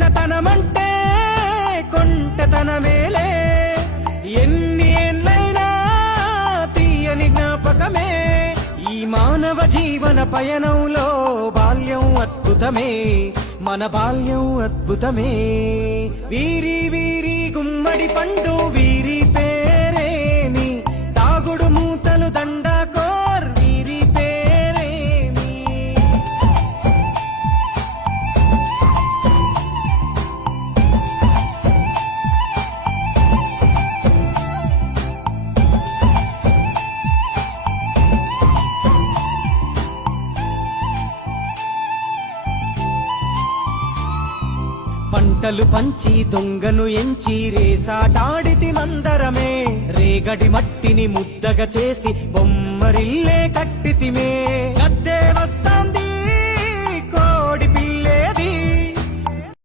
చిన్నతనమంటే కొంటతనమేలే, ఎన్ని ఏళ్ళైనా తీయని జ్ఞాపకమే. ఈ మానవ జీవన పయనంలో బాల్యం అద్భుతమే, మన బాల్యం అద్భుతమే. వీరి వీరి గుమ్మడి పండు వీరి పేరేమి, దాగుడు మూతలు దండాకోర్ వీరి పేరేమి. పంటలు పంచి దొంగను ఎంచి రేసాటాడితి మందరమే, రేగడి మట్టిని ముద్దగా చేసి బొమ్మరిల్లే కట్టితిమే.